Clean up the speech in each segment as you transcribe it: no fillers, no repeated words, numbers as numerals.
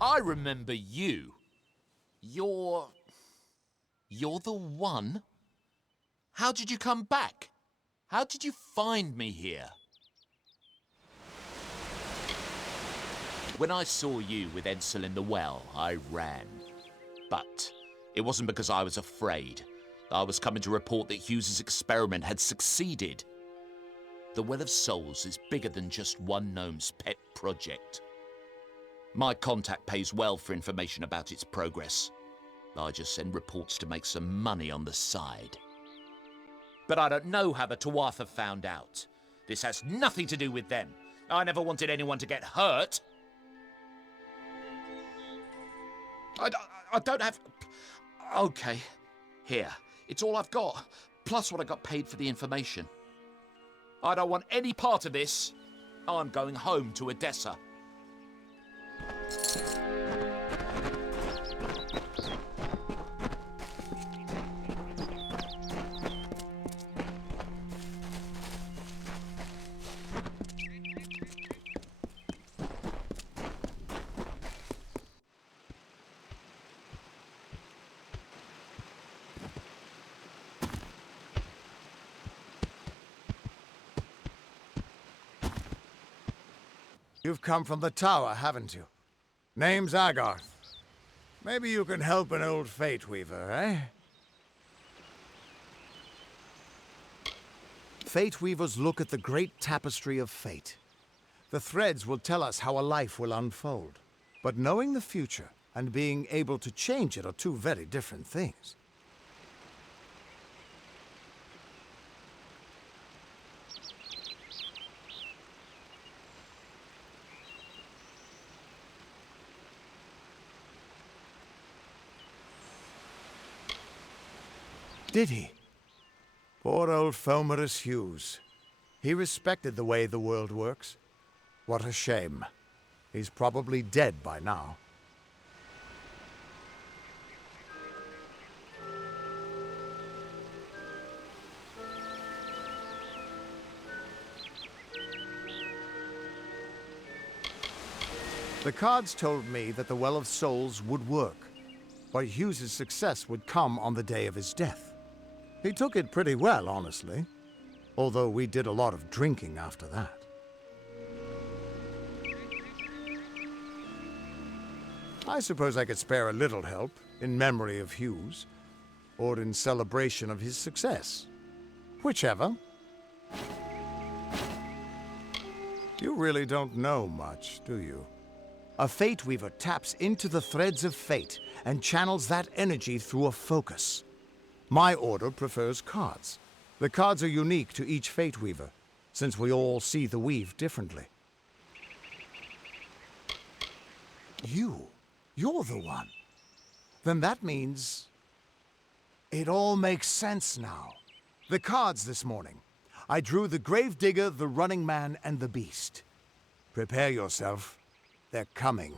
I remember you. You're the one? How did you come back? How did you find me here? When I saw you with Edsel in the well, I ran. But it wasn't because I was afraid. I was coming to report that Hughes's experiment had succeeded. The Well of Souls is bigger than just one gnome's pet project. My contact pays well for information about its progress. I just send reports to make some money on the side. But I don't know how the Tuatha found out. This has nothing to do with them. I never wanted anyone to get hurt. I don't have... Okay, here. It's all I've got, plus what I got paid for the information. I don't want any part of this. I'm going home to Edessa. You've come from the tower, haven't you? Name's Agarth. Maybe you can help an old Fate Weaver, eh? Fate Weavers look at the great tapestry of fate. The threads will tell us how a life will unfold. But knowing the future and being able to change it are two very different things. Did he? Poor old Fomerus Hughes. He respected the way the world works. What a shame. He's probably dead by now. The cards told me that the Well of Souls would work, but Hughes's success would come on the day of his death. He took it pretty well, honestly, although we did a lot of drinking after that. I suppose I could spare a little help in memory of Hughes, or in celebration of his success. Whichever. You really don't know much, do you? A Fate Weaver taps into the threads of fate and channels that energy through a focus. My order prefers cards. The cards are unique to each Fate Weaver, since we all see the weave differently. You're the one. Then that means... it all makes sense now. The cards this morning. I drew the Gravedigger, the Running Man, and the Beast. Prepare yourself. They're coming.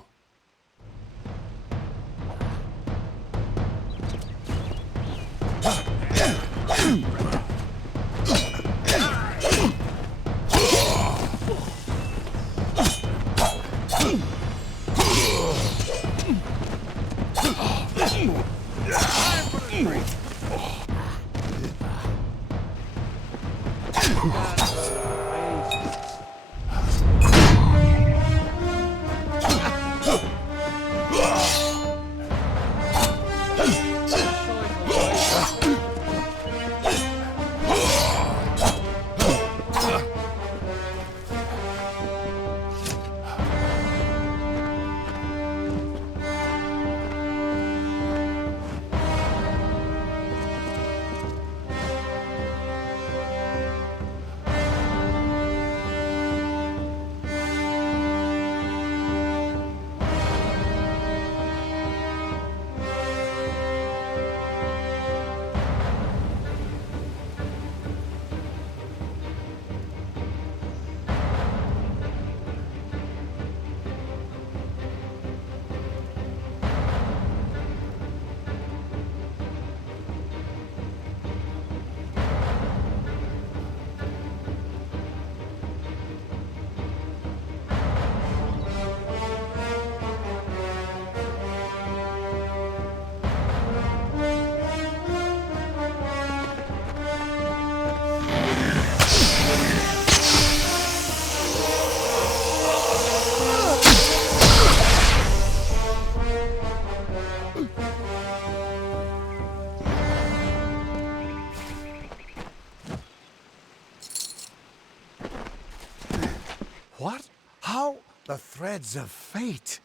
threads of fate.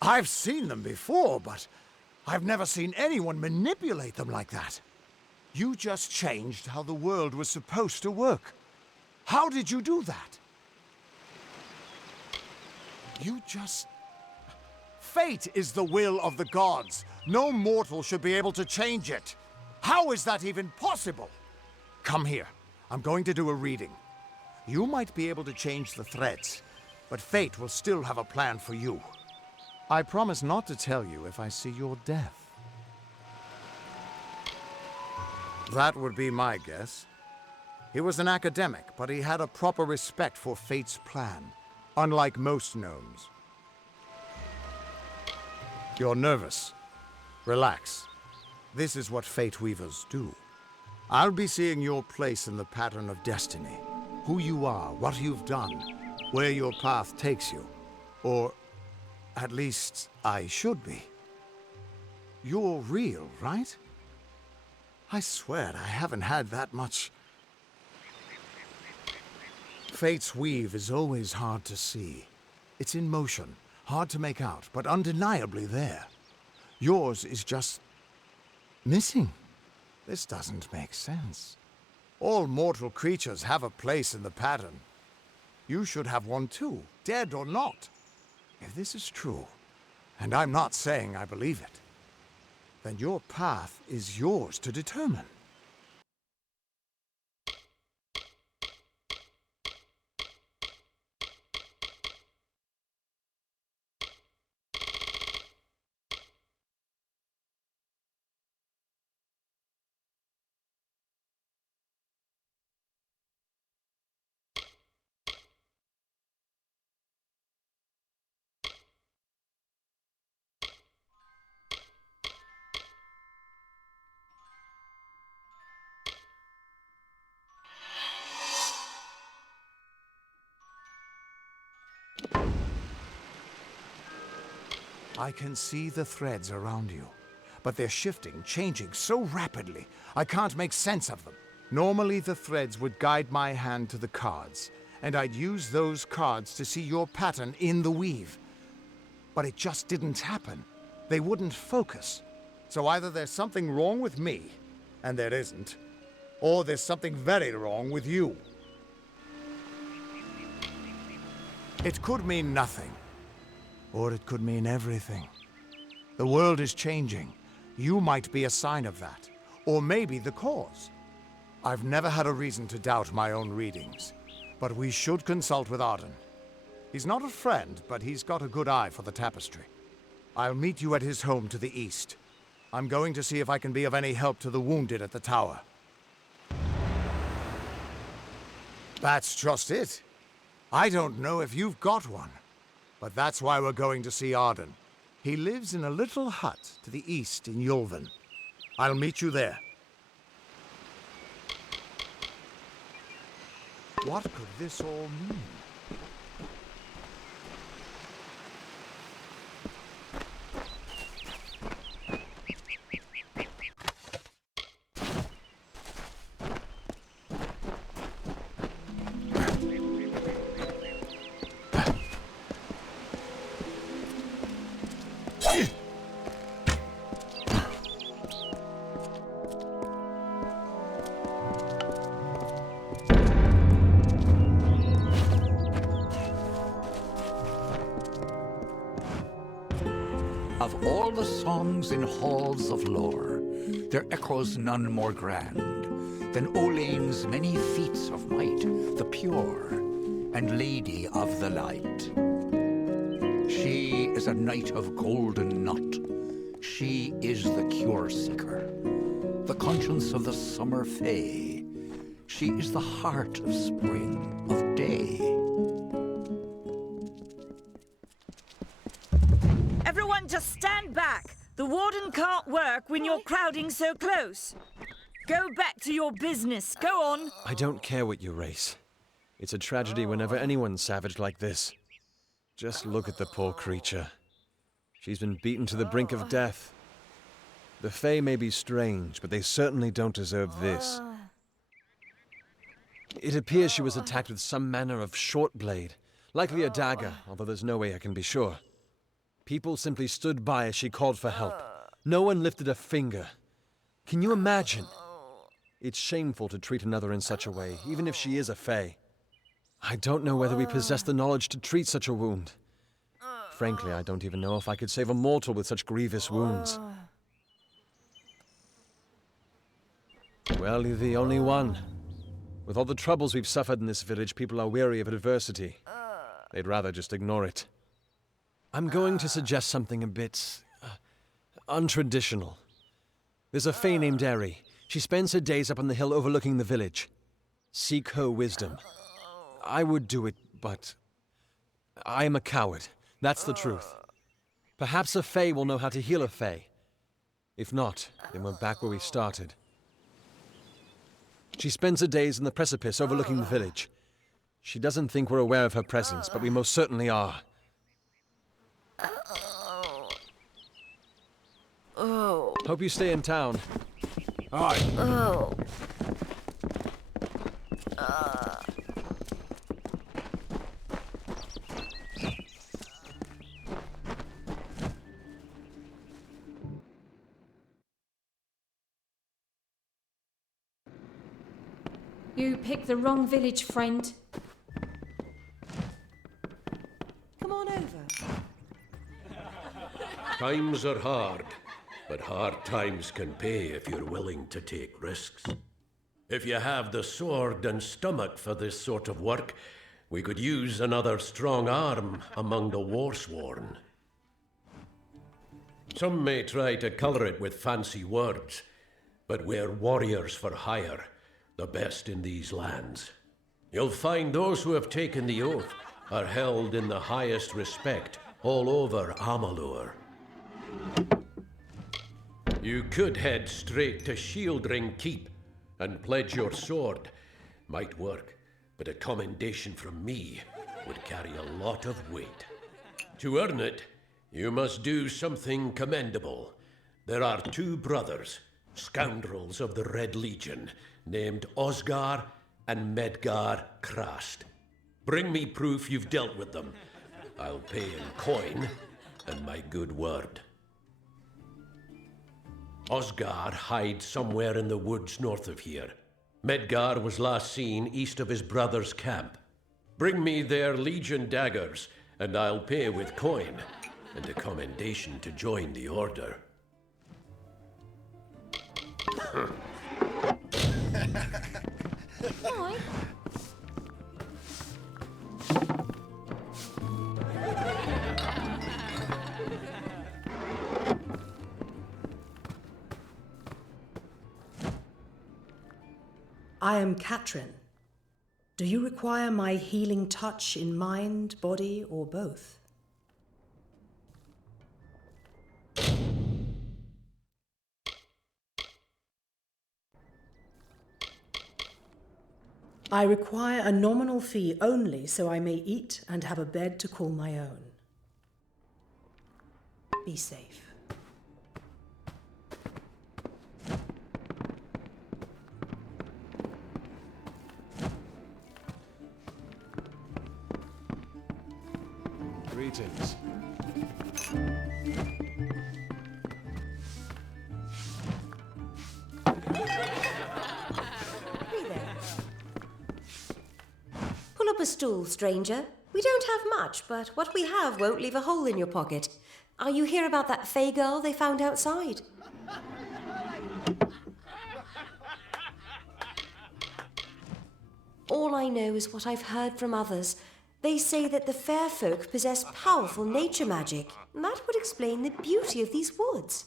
I've seen them before, but I've never seen anyone manipulate them like that. You just changed how the world was supposed to work. How did you do that? Fate is the will of the gods. No mortal should be able to change it. How is that even possible? Come here. I'm going to do a reading. You might be able to change the threads, but fate will still have a plan for you. I promise not to tell you if I see your death. That would be my guess. He was an academic, but he had a proper respect for fate's plan, unlike most gnomes. You're nervous. Relax. This is what Fate Weavers do. I'll be seeing your place in the pattern of destiny. Who you are, what you've done, where your path takes you. Or, at least, I should be. You're real, right? I swear I haven't had that much. Fate's weave is always hard to see. It's in motion, hard to make out, but undeniably there. Yours is just missing. This doesn't make sense. All mortal creatures have a place in the pattern. You should have one too, dead or not. If this is true, and I'm not saying I believe it, then your path is yours to determine. I can see the threads around you, but they're shifting, changing so rapidly, I can't make sense of them. Normally the threads would guide my hand to the cards, and I'd use those cards to see your pattern in the weave. But it just didn't happen. They wouldn't focus. So either there's something wrong with me, and there isn't, or there's something very wrong with you. It could mean nothing. Or it could mean everything. The world is changing. You might be a sign of that. Or maybe the cause. I've never had a reason to doubt my own readings. But we should consult with Arden. He's not a friend, but he's got a good eye for the tapestry. I'll meet you at his home to the east. I'm going to see if I can be of any help to the wounded at the tower. That's just it. I don't know if you've got one. But that's why we're going to see Arden. He lives in a little hut to the east in Yulven. I'll meet you there. What could this all mean? Of all the songs in halls of lore, there echoes none more grand than Olain's many feats of might, the pure and lady of the light. She is a knight of golden knot. She is the cure seeker, the conscience of the summer fae. She is the heart of spring, of day. Everyone just stand back. The warden can't work when you're crowding so close. Go back to your business. Go on. I don't care what you race. It's a tragedy whenever anyone's savage like this. Just look at the poor creature. She's been beaten to the brink of death. The Fae may be strange, but they certainly don't deserve this. It appears she was attacked with some manner of short blade, Likely a dagger, although there's no way I can be sure. People simply stood by as she called for help. No one lifted a finger. Can you imagine? It's shameful to treat another in such a way, even if she is a fae. I don't know whether we possess the knowledge to treat such a wound. Frankly, I don't even know if I could save a mortal with such grievous wounds. Well, you're the only one. With all the troubles we've suffered in this village, people are weary of adversity. They'd rather just ignore it. I'm going to suggest something a bit untraditional. There's a fae named Eri. She spends her days up on the hill overlooking the village. Seek her wisdom. I would do it, but I am a coward. That's the truth. Perhaps a fae will know how to heal a fae. If not, then we're back where we started. She spends her days in the precipice overlooking the village. She doesn't think we're aware of her presence, but we most certainly are. Hope you stay in town. Aye. You picked the wrong village, friend. Come on over. Times are hard, but hard times can pay if you're willing to take risks. If you have the sword and stomach for this sort of work, we could use another strong arm among the warsworn. Some may try to colour it with fancy words, but we're warriors for hire, the best in these lands. You'll find those who have taken the oath are held in the highest respect all over Amalur. You could head straight to Shieldring Keep and pledge your sword. Might work, but a commendation from me would carry a lot of weight. To earn it, you must do something commendable. There are two brothers, scoundrels of the Red Legion, named Osgar and Medgar Krast. Bring me proof you've dealt with them. I'll pay in coin and my good word. Osgar hides somewhere in the woods north of here. Medgar was last seen east of his brother's camp. Bring me their Legion daggers, and I'll pay with coin and a commendation to join the order. Why? I am Katrin. Do you require my healing touch in mind, body, or both? I require a nominal fee only so I may eat and have a bed to call my own. Be safe. Greetings. Pull up a stool, stranger. We don't have much, but what we have won't leave a hole in your pocket. Are you here about that Fey girl they found outside? All I know is what I've heard from others. They say that the fair folk possess powerful nature magic. That would explain the beauty of these woods.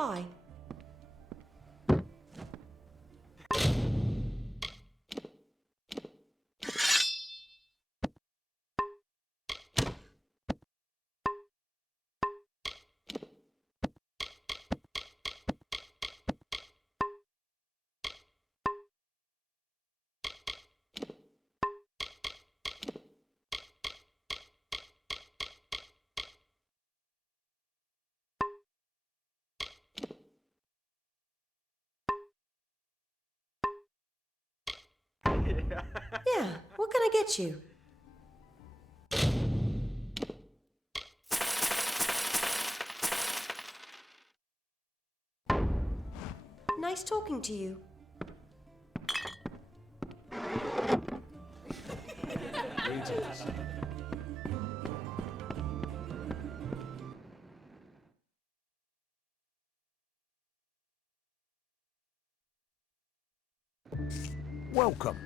Hi. Yeah, what can I get you? Nice talking to you. Welcome.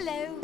Hello.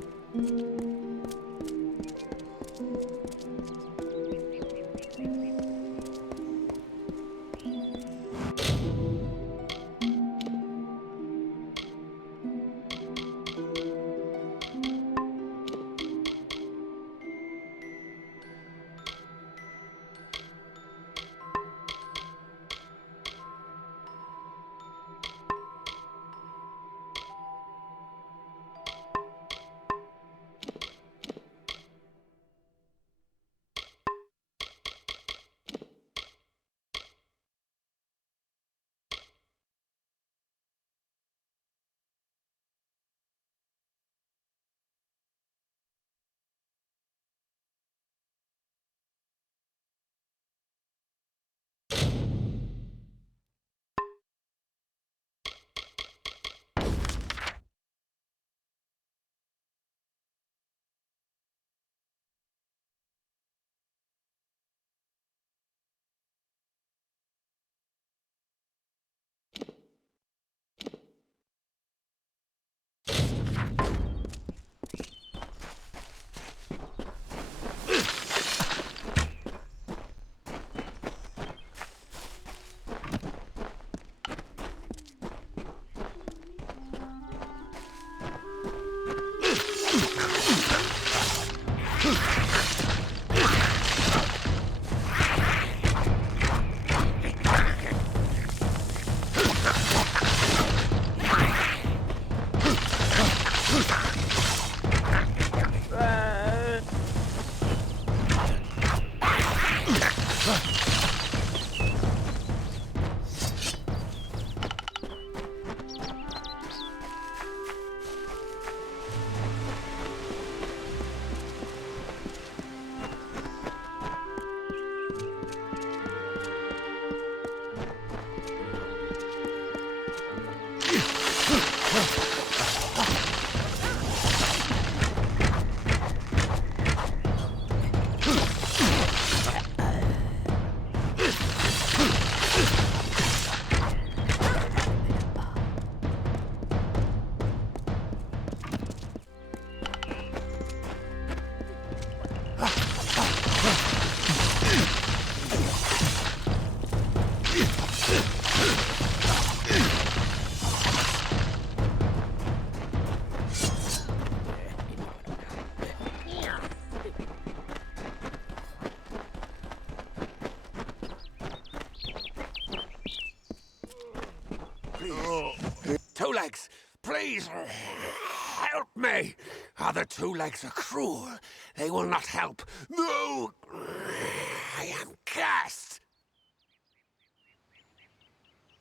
Two Legs, please help me. Other Two Legs are cruel. They will not help. No, I am cursed.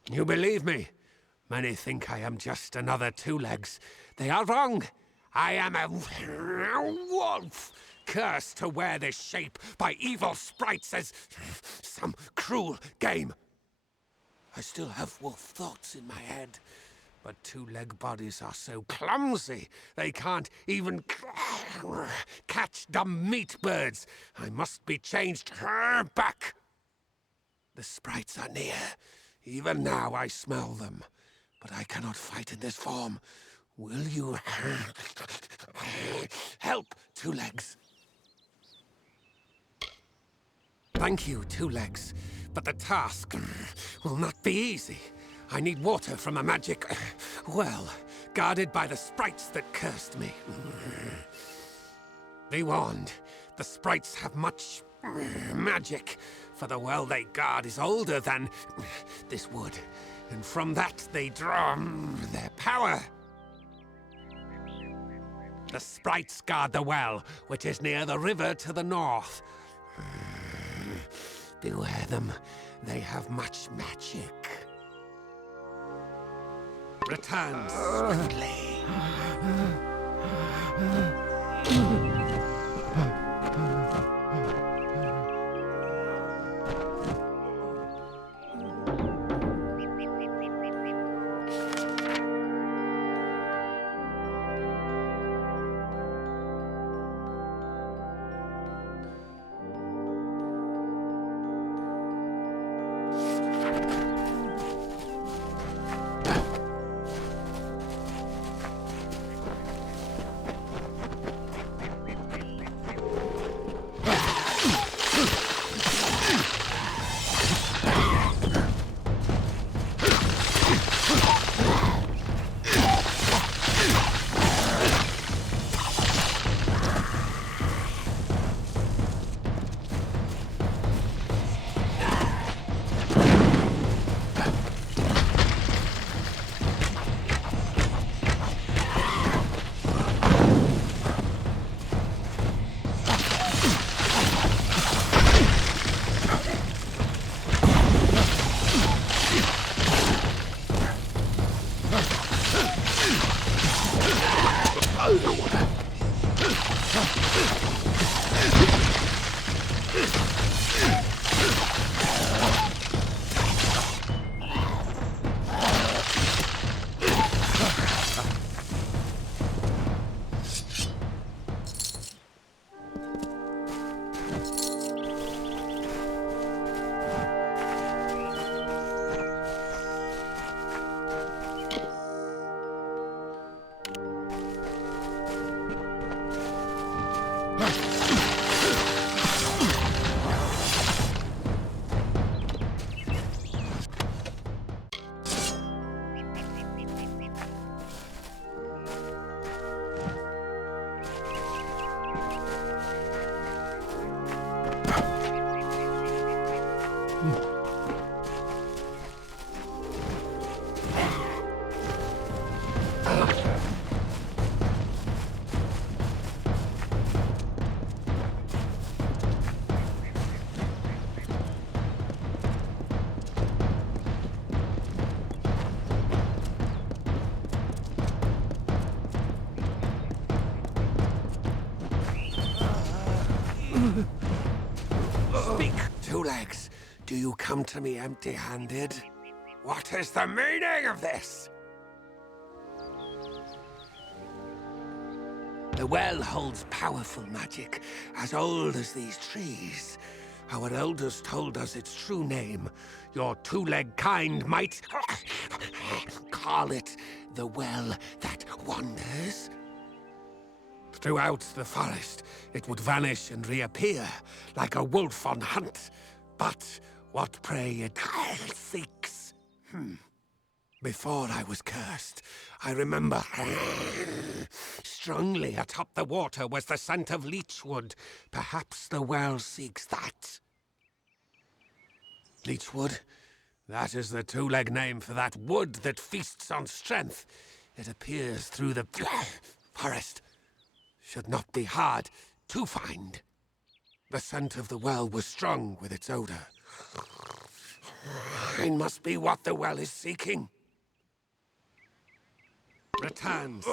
You believe me? Many think I am just another Two Legs. They are wrong. I am a wolf, cursed to wear this shape by evil sprites as some cruel game. I still have wolf thoughts in my head, but two-leg bodies are so clumsy, they can't even catch dumb meat birds. I must be changed back. The sprites are near. Even now I smell them, but I cannot fight in this form. Will you help, Two Legs? Thank you, Two Legs, but the task will not be easy. I need water from a magic well, guarded by the sprites that cursed me. Be warned, the sprites have much magic, for the well they guard is older than this wood, and from that they draw their power. The sprites guard the well, which is near the river to the north. Beware them, they have much magic. Return swiftly. Two-Legs, do you come to me empty-handed? What is the meaning of this? The well holds powerful magic, as old as these trees. Our elders told us its true name. Your two-leg kind might call it the Well That Wanders. Throughout the forest, it would vanish and reappear, like a wolf on hunt. But what prey it seeks. Before I was cursed, I remember strongly atop the water was the scent of leechwood. Perhaps the well seeks that. Leechwood? That is the two-leg name for that wood that feasts on strength. It appears through the forest. Should not be hard to find. The scent of the well was strong with its odor. It must be what the well is seeking. Returns.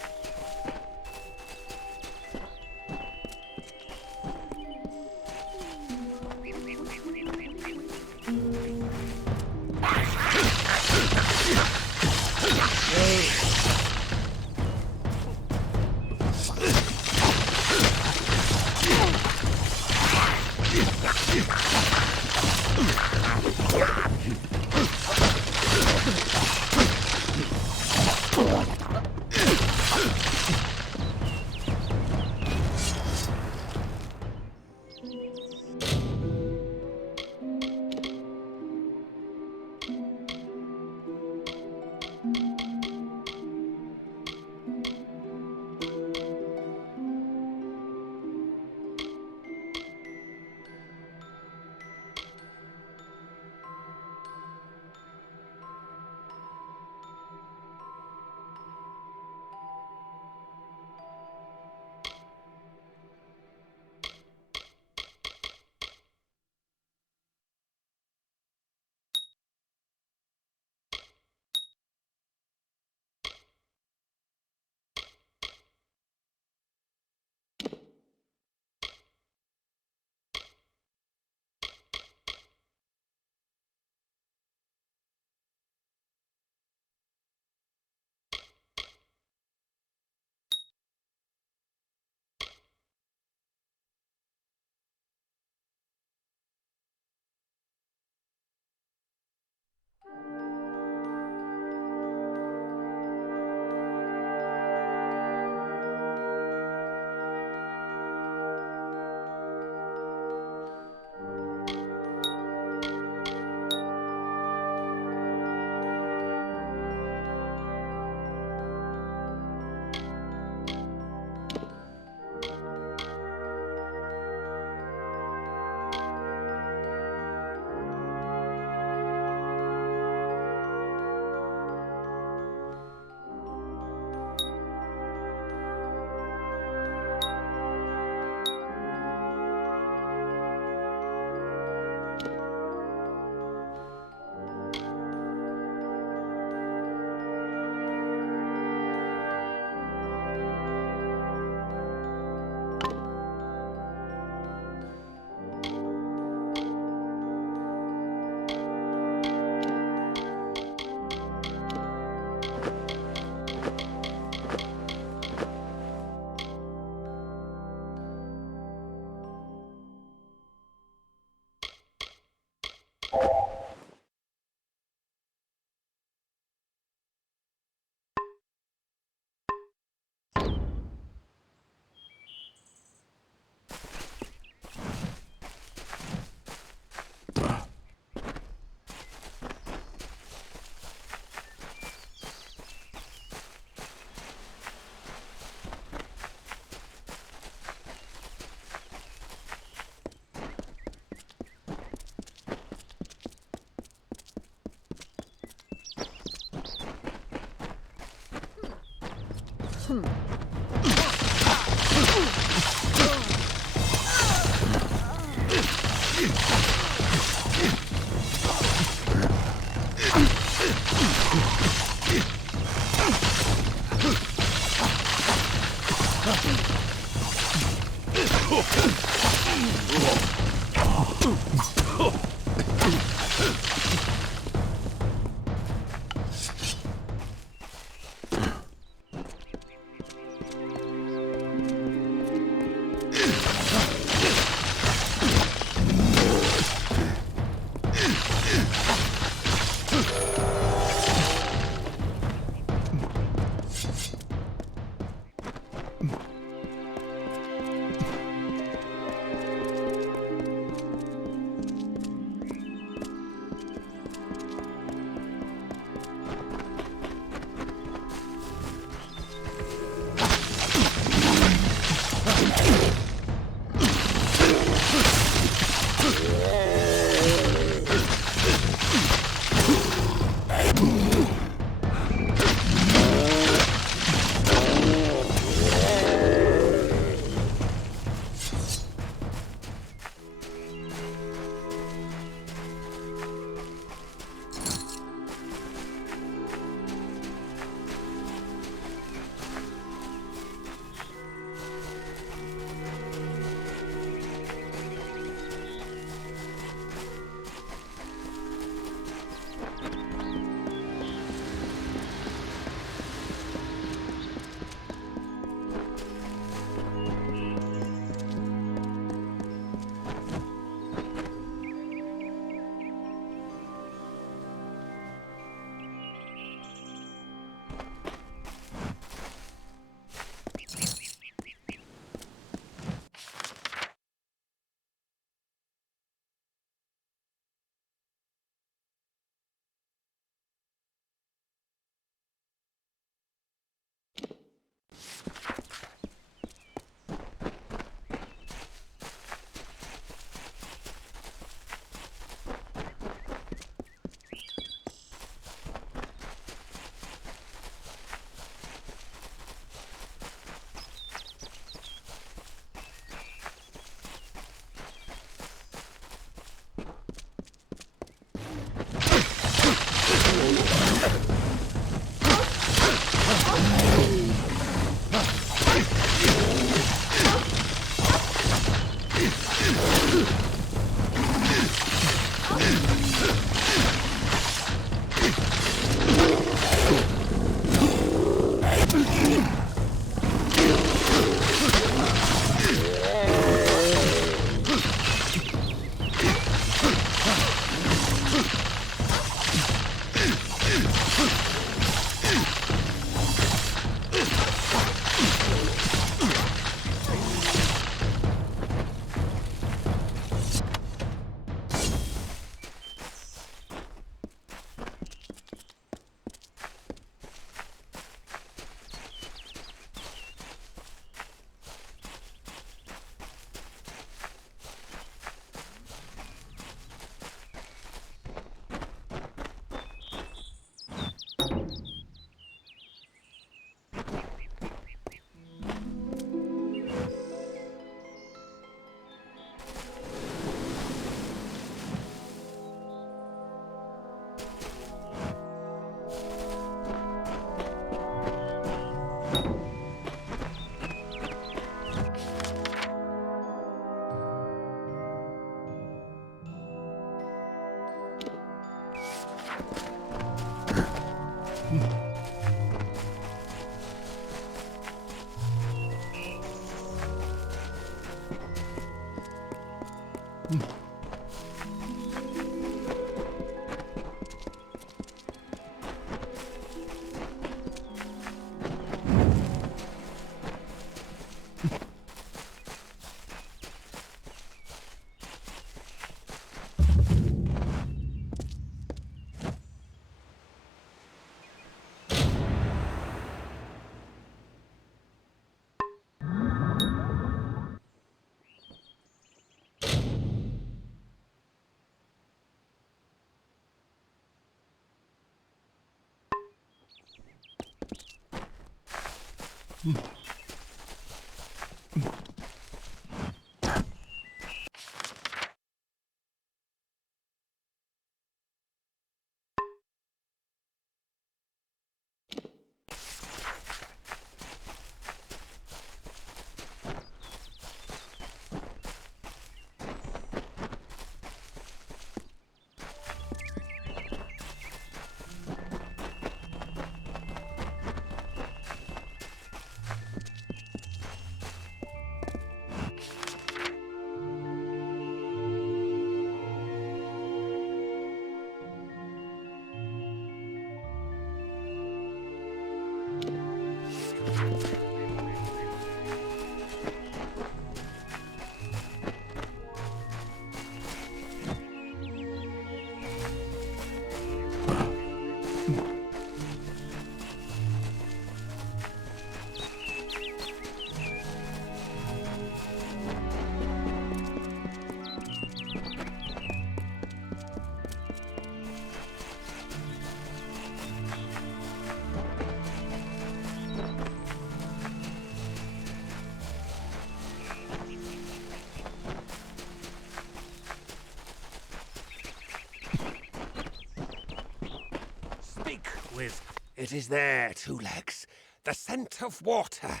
Speak with... It is there, Two Legs. The scent of water.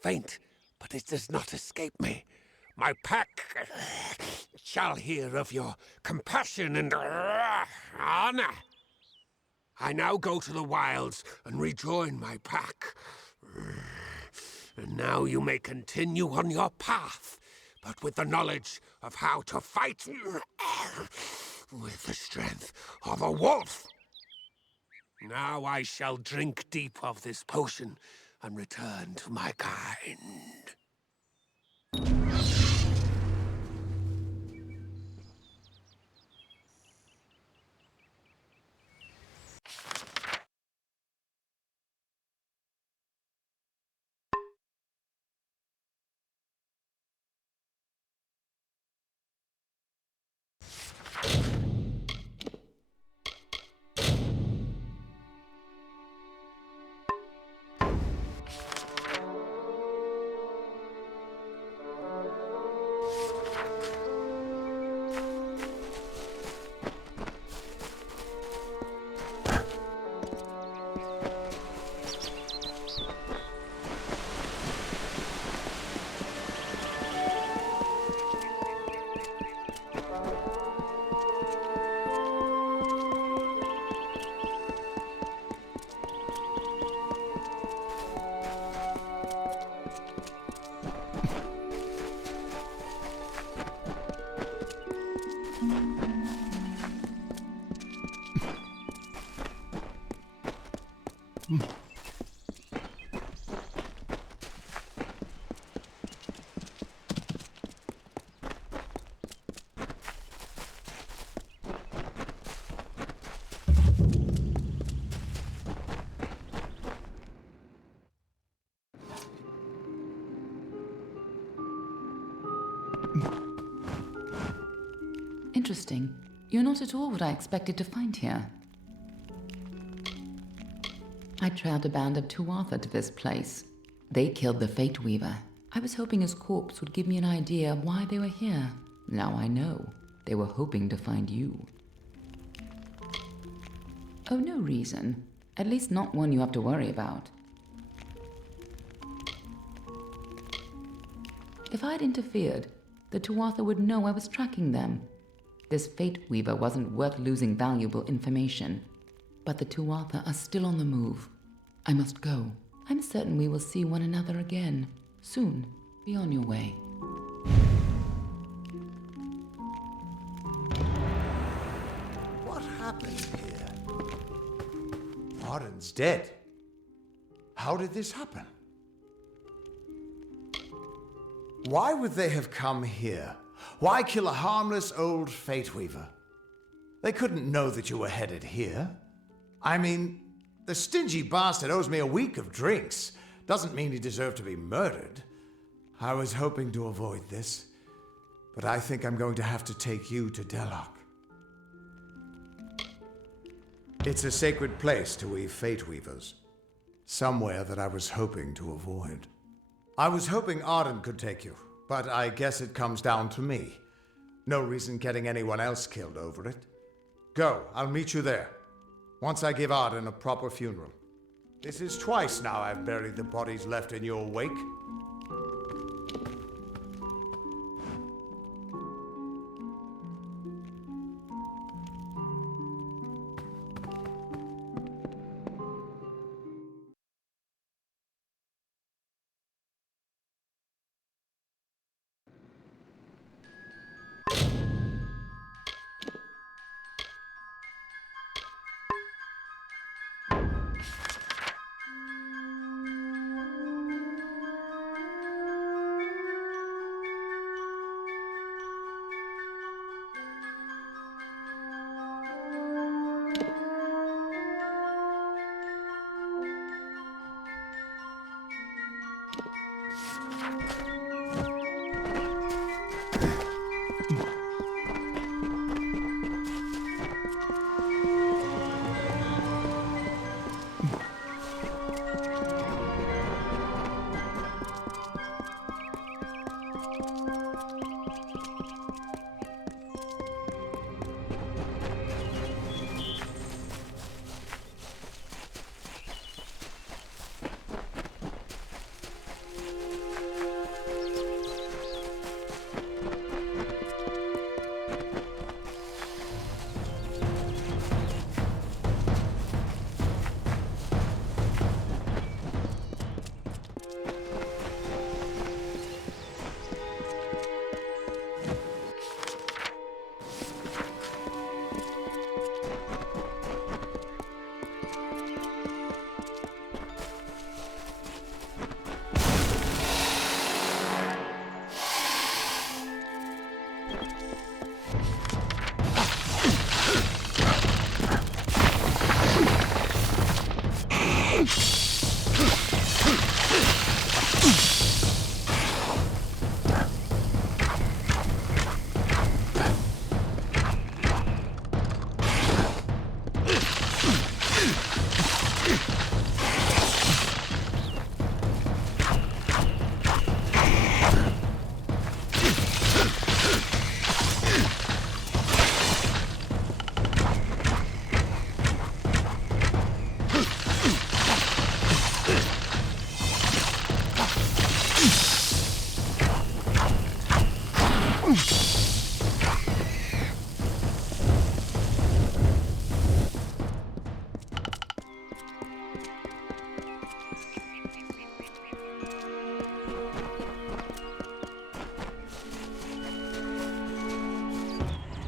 Faint, but it does not escape me. My pack shall hear of your compassion and honor. I now go to the wilds and rejoin my pack. And now you may continue on your path, but with the knowledge of how to fight with the strength of a wolf. Now I shall drink deep of this potion and return to my kind. Interesting. You're not at all what I expected to find here. I trailed a band of Tuatha to this place. They killed the Fate Weaver. I was hoping his corpse would give me an idea of why they were here. Now I know. They were hoping to find you. Oh, no reason. At least not one you have to worry about. If I'd interfered, the Tuatha would know I was tracking them. This Fate Weaver wasn't worth losing valuable information. But the Tuatha are still on the move. I must go. I'm certain we will see one another again. Soon. Be on your way. What happened here? Arden's dead. How did this happen? Why would they have come here? Why kill a harmless old Fate Weaver? They couldn't know that you were headed here. I mean, the stingy bastard owes me a week of drinks. Doesn't mean he deserved to be murdered. I was hoping to avoid this, but I think I'm going to have to take you to Delok. It's a sacred place to we Fate Weavers. Somewhere that I was hoping to avoid. I was hoping Arden could take you, but I guess it comes down to me. No reason getting anyone else killed over it. Go, I'll meet you there. Once I give Arden a proper funeral. This is twice now I've buried the bodies left in your wake.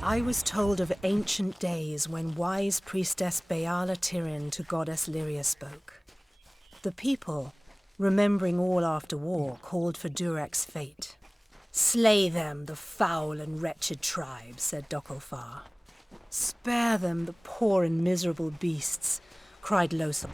I was told of ancient days when wise priestess Beala Tirin to goddess Lyria spoke. The people, remembering all after war, called for Durek's fate. "Slay them, the foul and wretched tribe," said Dokkelfar. "Spare them, the poor and miserable beasts," cried Lothar.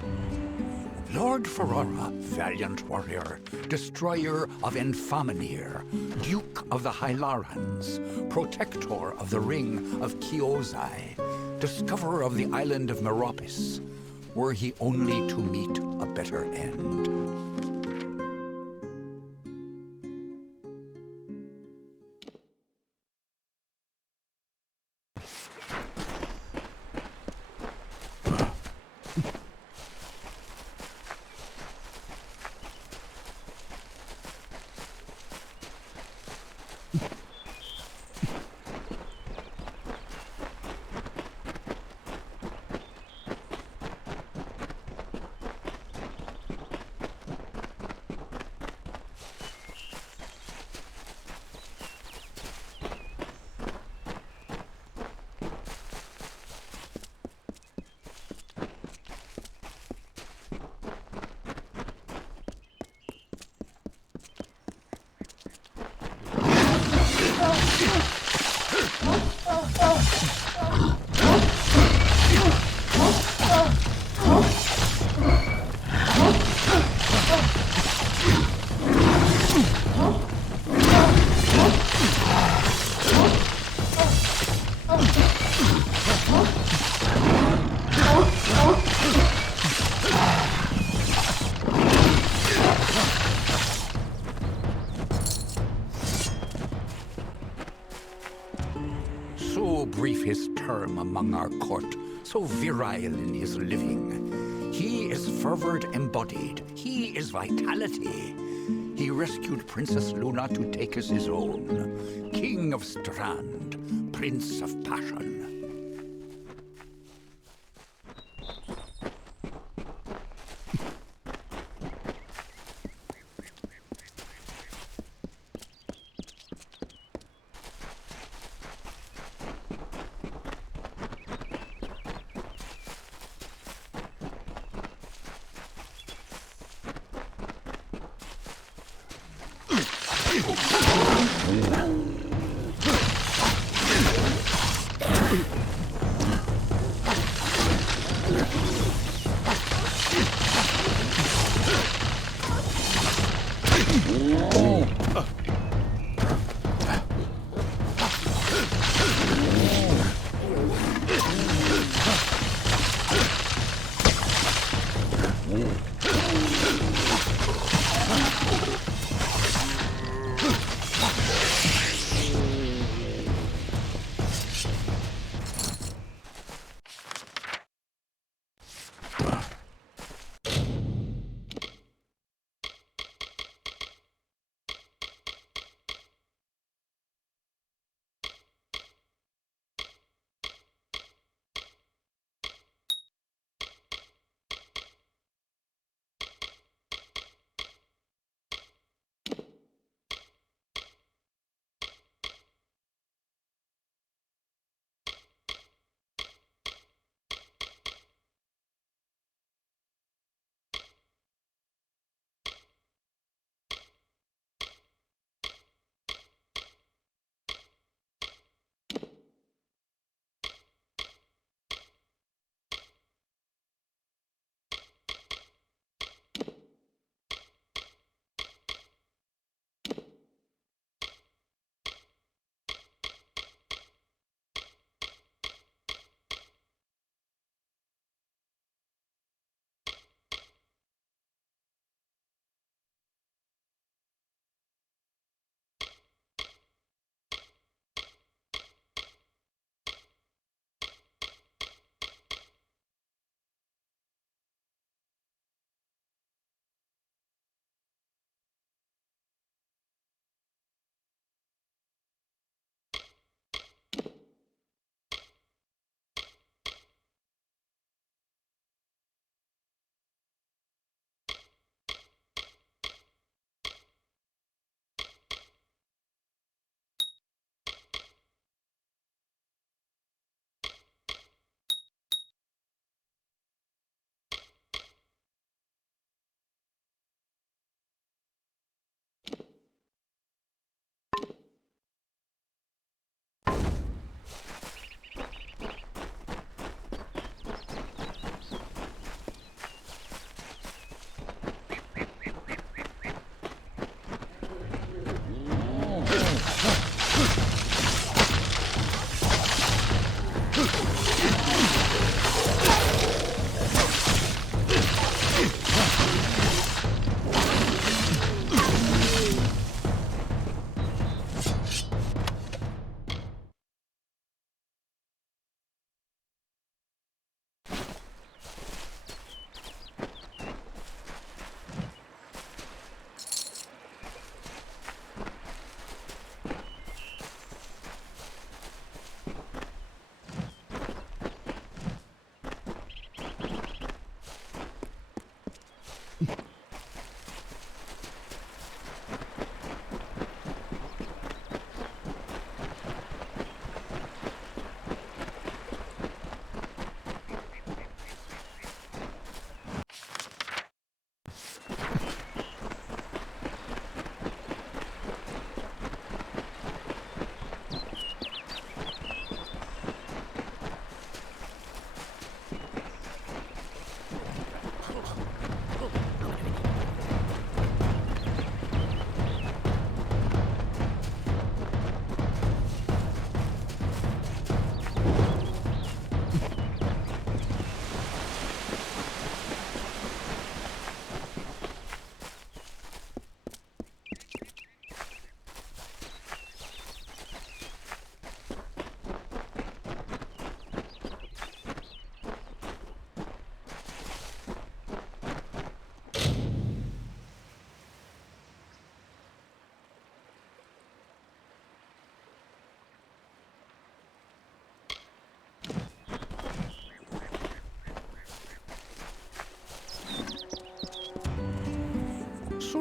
Lord Ferrara, valiant warrior, destroyer of Enfaminir, Duke of the Hylarans, protector of the Ring of Kiozai, discoverer of the island of Meropis, were he only to meet a better end. so brief his term among our court, so virile in his living. He is fervor embodied. He is vitality. He rescued Princess Luna to take as his own. King of Strand, Prince of Passion.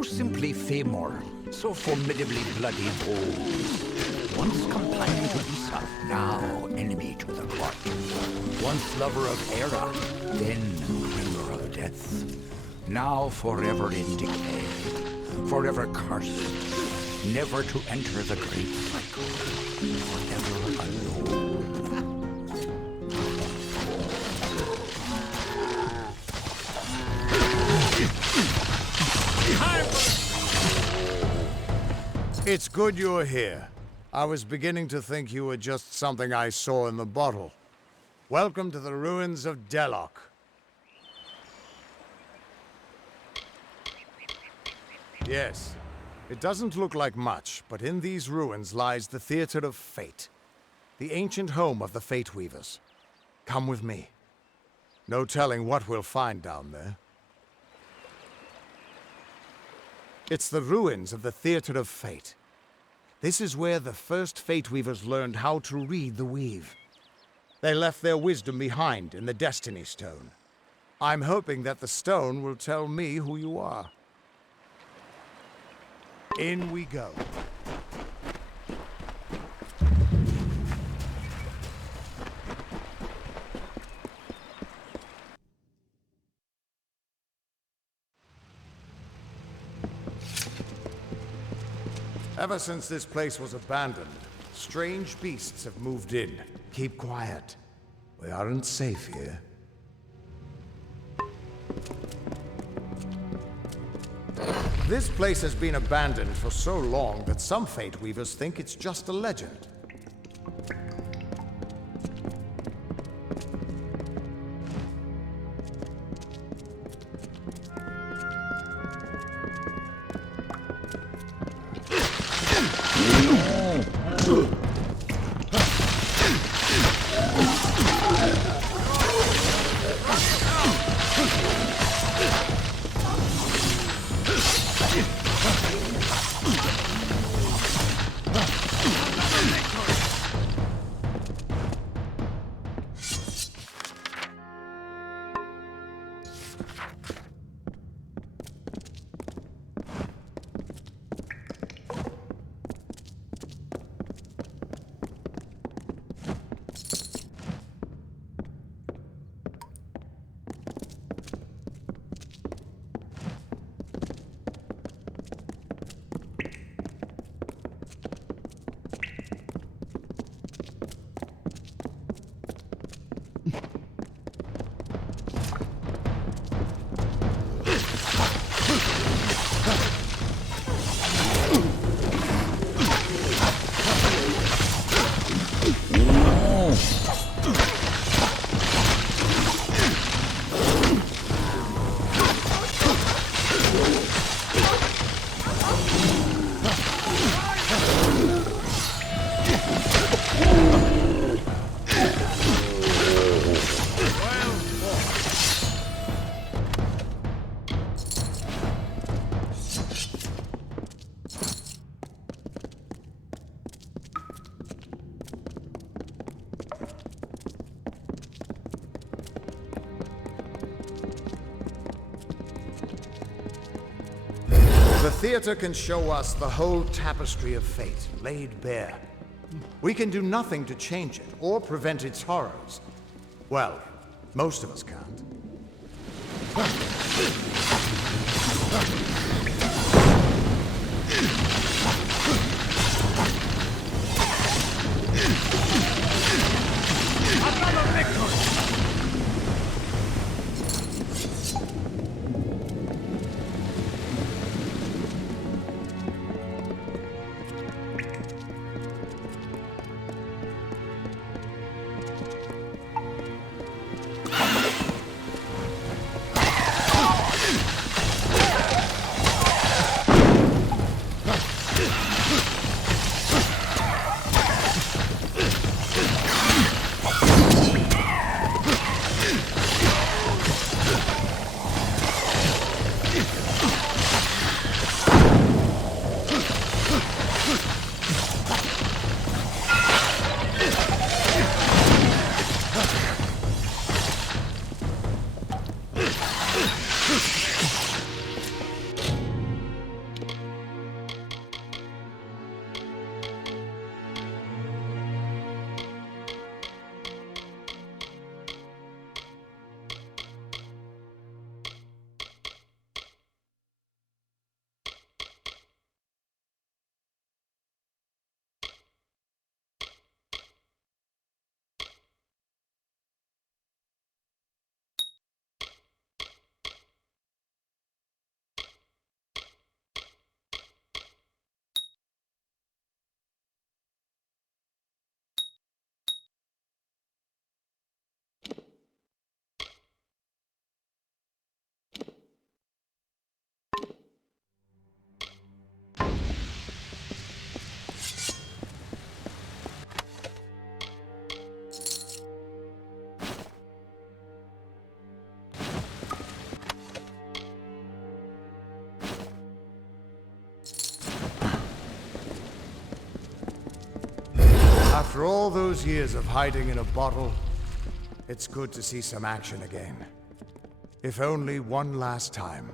so simply Famor, so formidably bloody bold. Once companion to Issa, now enemy to the court. Once lover of Hera, then bringer of death. Now forever in decay, forever cursed, never to enter the great cycle, forever alone. It's good you're here. I was beginning to think you were just something I saw in the bottle. Welcome to the ruins of Delok. Yes, it doesn't look like much, but in these ruins lies the Theater of Fate, the ancient home of the Fate Weavers. Come with me. No telling what we'll find down there. It's the ruins of the Theater of Fate. This is where the first Fate Weavers learned how to read the weave. They left their wisdom behind in the Destiny Stone. I'm hoping that the stone will tell me who you are. In we go. Ever since this place was abandoned, strange beasts have moved in. Keep quiet. We aren't safe here. This place has been abandoned for so long that some Fate Weavers think it's just a legend. The theater can show us the whole tapestry of fate, laid bare. We can do nothing to change it, or prevent its horrors. Well, most of us can't. Another victory! After all those years of hiding in a bottle, it's good to see some action again. If only one last time.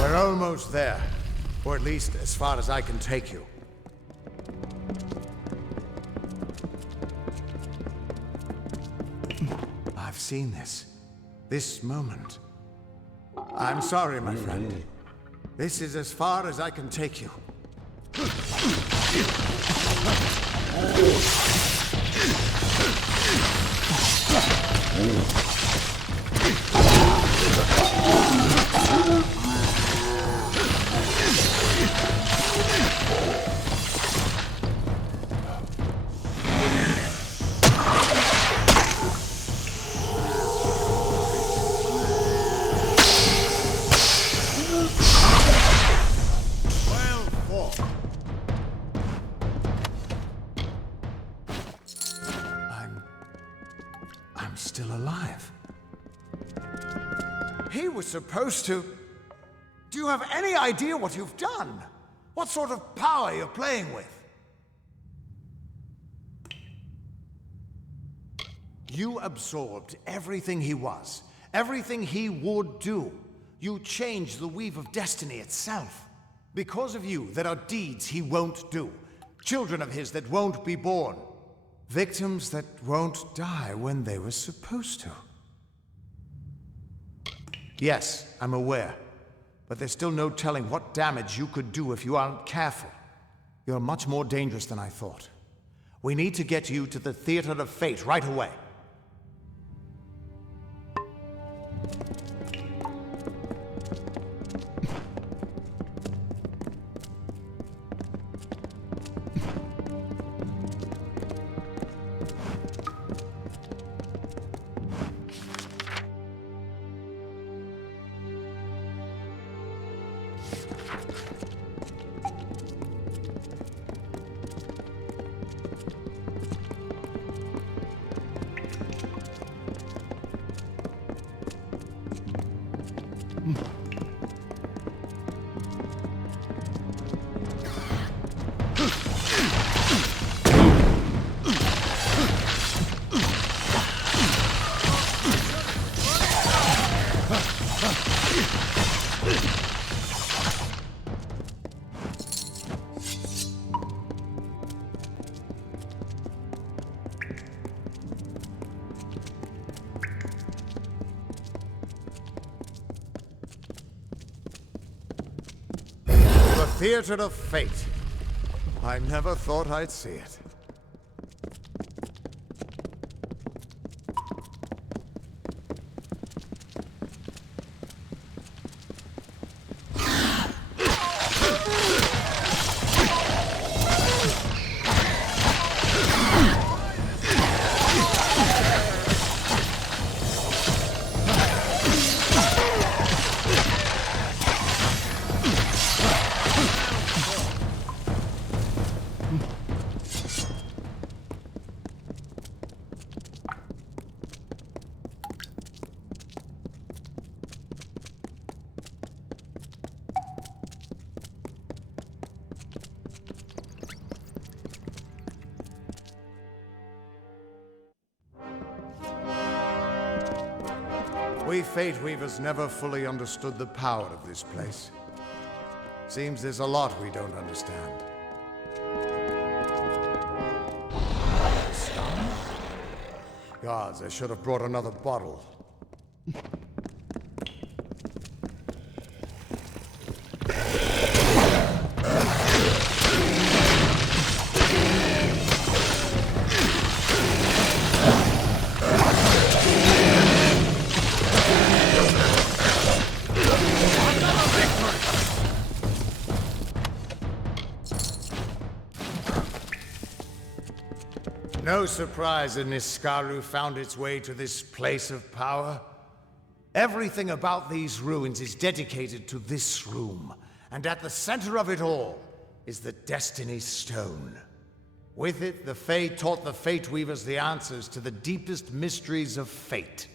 We're almost there. Or at least as far as I can take you. I've seen this. This moment. I'm sorry, my friend. This is as far as I can take you. I'm still alive. He was supposed to... Do you have any idea what you've done? What sort of power you're playing with? You absorbed everything he was, everything he would do. You changed the weave of destiny itself. Because of you, there are deeds he won't do. Children of his that won't be born. Victims that won't die when they were supposed to. Yes, I'm aware. But there's still no telling what damage you could do if you aren't careful. You're much more dangerous than I thought. We need to get you to the Theater of Fate right away. theater of fate. I never thought I'd see it. We Fate Weavers never fully understood the power of this place. Seems there's a lot we don't understand. Gods, I should have brought another bottle. No surprise that Niskaru found its way to this place of power. Everything about these ruins is dedicated to this room, and at the center of it all is the Destiny Stone. With it, the Fae taught the Fate Weavers the answers to the deepest mysteries of fate.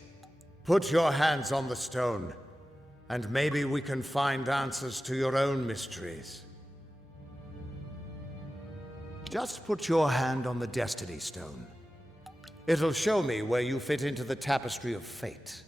Put your hands on the stone, and maybe we can find answers to your own mysteries. Just put your hand on the Destiny Stone. It'll show me where you fit into the tapestry of fate.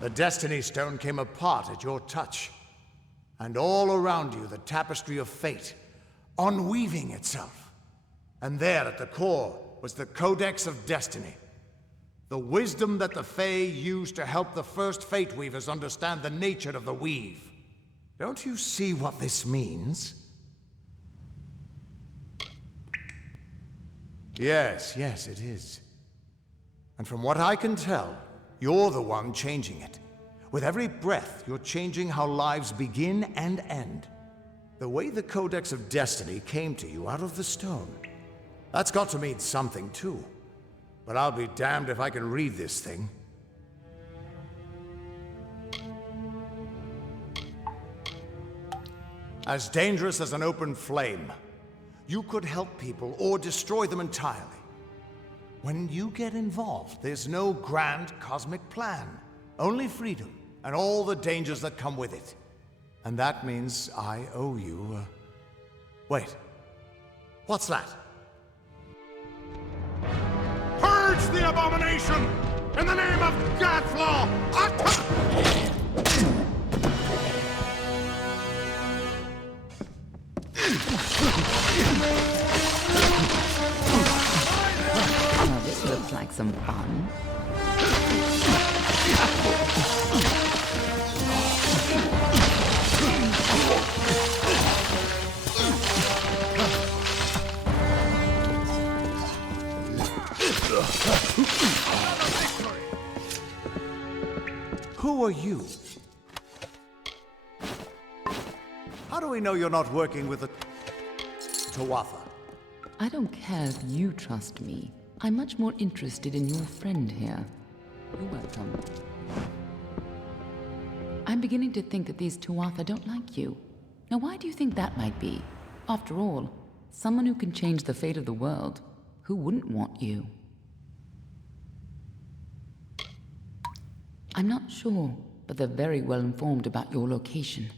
The Destiny Stone came apart at your touch, and all around you the tapestry of fate, unweaving itself. And there at the core was the Codex of Destiny, the wisdom that the Fae used to help the first Fate Weavers understand the nature of the weave. Don't you see what this means? Yes, it is. And from what I can tell, you're the one changing it. With every breath, you're changing how lives begin and end. The way the Codex of Destiny came to you out of the stone. That's got to mean something, too. But I'll be damned if I can read this thing. As dangerous as an open flame. You could help people or destroy them entirely. When you get involved, there's no grand cosmic plan. Only freedom, and all the dangers that come with it. And that means I owe you, Wait. What's that? Purge the abomination! In the name of Gadflaw! Oh, this looks like some fun. Who are you? How do we know you're not working with the Tuatha? I don't care if you trust me. I'm much more interested in your friend here. You're welcome. I'm beginning to think that these Tuatha don't like you. Now, why do you think that might be? After all, someone who can change the fate of the world, who wouldn't want you? I'm not sure, but they're very well informed about your location.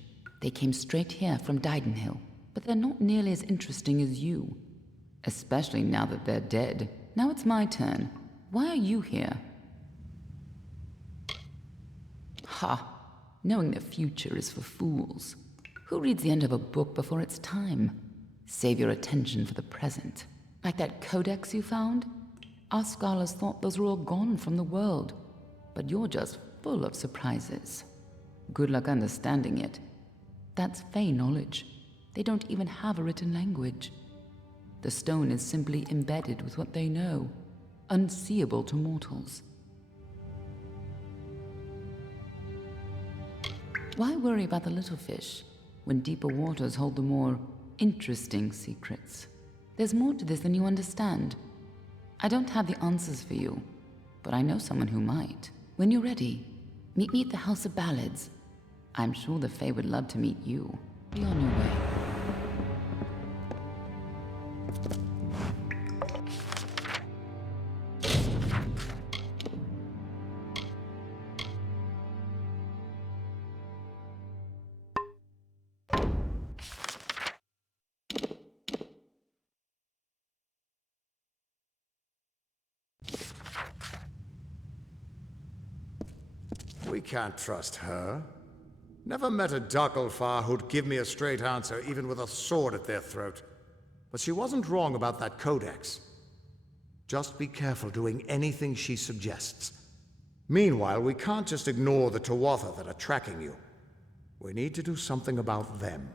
They came straight here from Didenhill, but they're not nearly as interesting as you. Especially now that they're dead. Now it's my turn. Why are you here? Ha! Knowing the future is for fools. Who reads the end of a book before it's time? Save your attention for the present. Like that codex you found? Our scholars thought those were all gone from the world. But you're just full of surprises. Good luck understanding it. That's Fey knowledge. They don't even have a written language. The stone is simply embedded with what they know, unseeable to mortals. Why worry about the little fish when deeper waters hold the more interesting secrets? There's more to this than you understand. I don't have the answers for you, but I know someone who might. When you're ready, meet me at the House of Ballads. I'm sure the Fae would love to meet you. Be on your way. We can't trust her. Never met a Darkelfar who'd give me a straight answer, even with a sword at their throat. But she wasn't wrong about that codex. Just be careful doing anything she suggests. Meanwhile, we can't just ignore the Tuatha that are tracking you. We need to do something about them.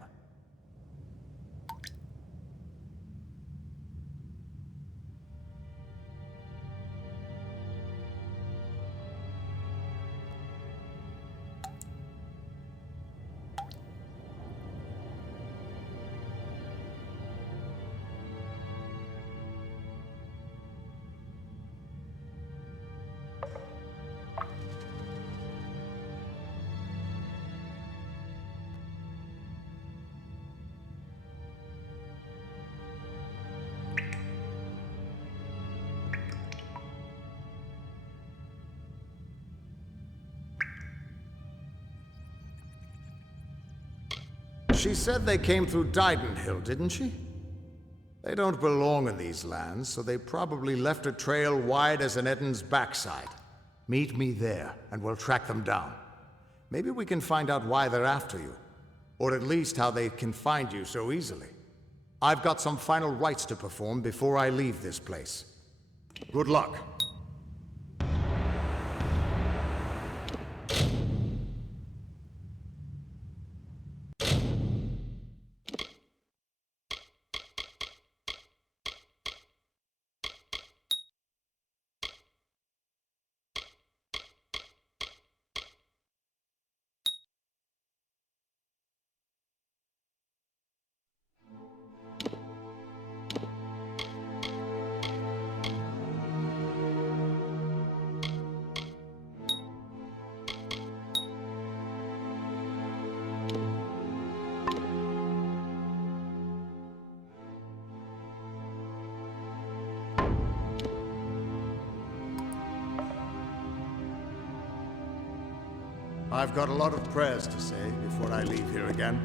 She said they came through Didenhill, didn't she? They don't belong in these lands, so they probably left a trail wide as an Eden's backside. Meet me there, and we'll track them down. Maybe we can find out why they're after you. Or at least how they can find you so easily. I've got some final rites to perform before I leave this place. Good luck. I've got a lot of prayers to say before I leave here again.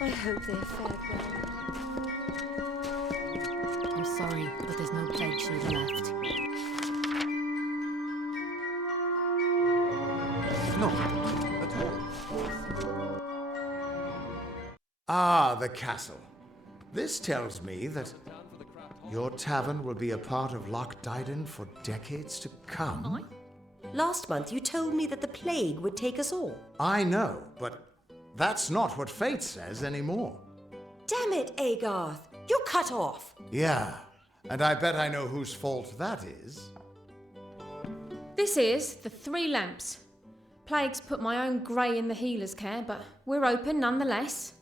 I hope they have fared well. I'm sorry, but there's no plague shooter left. No, at all. Ah, the castle. This tells me that your tavern will be a part of Loch Dyden for decades to come. Last month you told me that the plague would take us all. I know, but that's not what fate says anymore. Damn it, Agarth. You're cut off. Yeah, and I bet I know whose fault that is. This is the Three Lamps. Plague's put my own grey in the healer's care, but we're open nonetheless.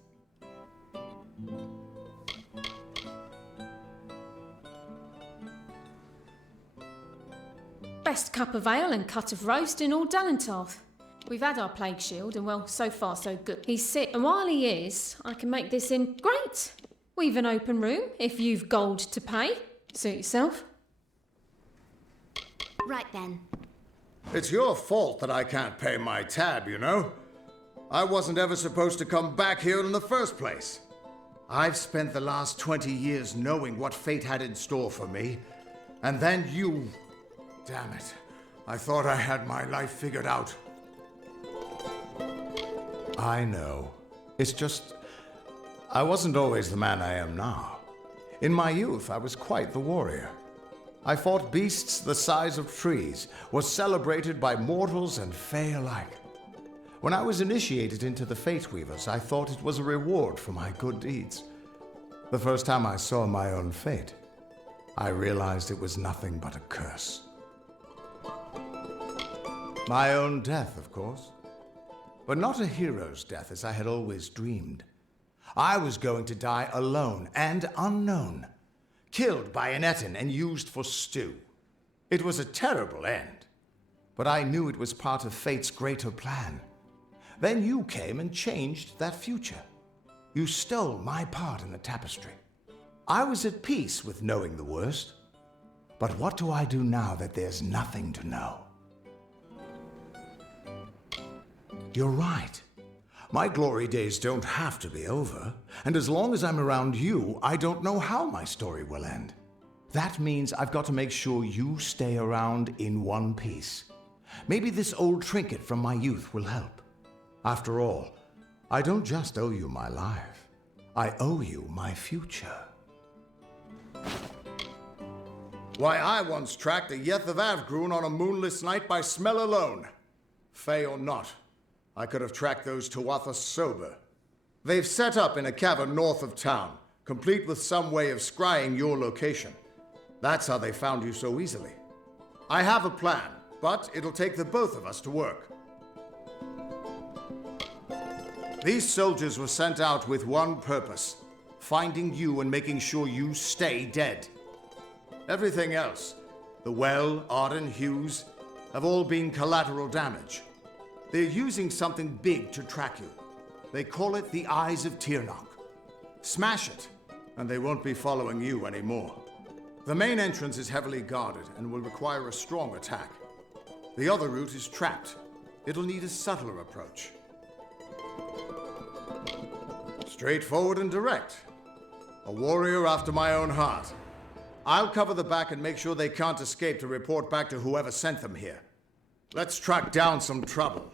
Best cup of ale and cut of roast in all Dallentolf. We've had our plague shield, and well, so far so good. He's sick, and while he is, I can make this in. Great! We've an open room, if you've gold to pay. Suit yourself. Right then. It's your fault that I can't pay my tab, you know? I wasn't ever supposed to come back here in the first place. I've spent the last 20 years knowing what fate had in store for me, and then you... Damn it. I thought I had my life figured out. I know. It's just... I wasn't always the man I am now. In my youth, I was quite the warrior. I fought beasts the size of trees, was celebrated by mortals and fae alike. When I was initiated into the Fate Weavers, I thought it was a reward for my good deeds. The first time I saw my own fate, I realized it was nothing but a curse. My own death, of course. But not a hero's death as I had always dreamed. I was going to die alone and unknown, killed by an Etin and used for stew. It was a terrible end, but I knew it was part of fate's greater plan. Then you came and changed that future. You stole my part in the tapestry. I was at peace with knowing the worst. But what do I do now that there's nothing to know? You're right. My glory days don't have to be over, and as long as I'm around you, I don't know how my story will end. That means I've got to make sure you stay around in one piece. Maybe this old trinket from my youth will help. After all, I don't just owe you my life. I owe you my future. Why, I once tracked a Yeth of Avgrun on a moonless night by smell alone. Fey or not, I could have tracked those Tuatha sober. They've set up in a cavern north of town, complete with some way of scrying your location. That's how they found you so easily. I have a plan, but it'll take the both of us to work. These soldiers were sent out with one purpose: finding you and making sure you stay dead. Everything else, the Well, Arden, Hughes, have all been collateral damage. They're using something big to track you. They call it the Eyes of Tirnoch. Smash it, and they won't be following you anymore. The main entrance is heavily guarded and will require a strong attack. The other route is trapped. It'll need a subtler approach. Straightforward and direct. A warrior after my own heart. I'll cover the back and make sure they can't escape to report back to whoever sent them here. Let's track down some trouble.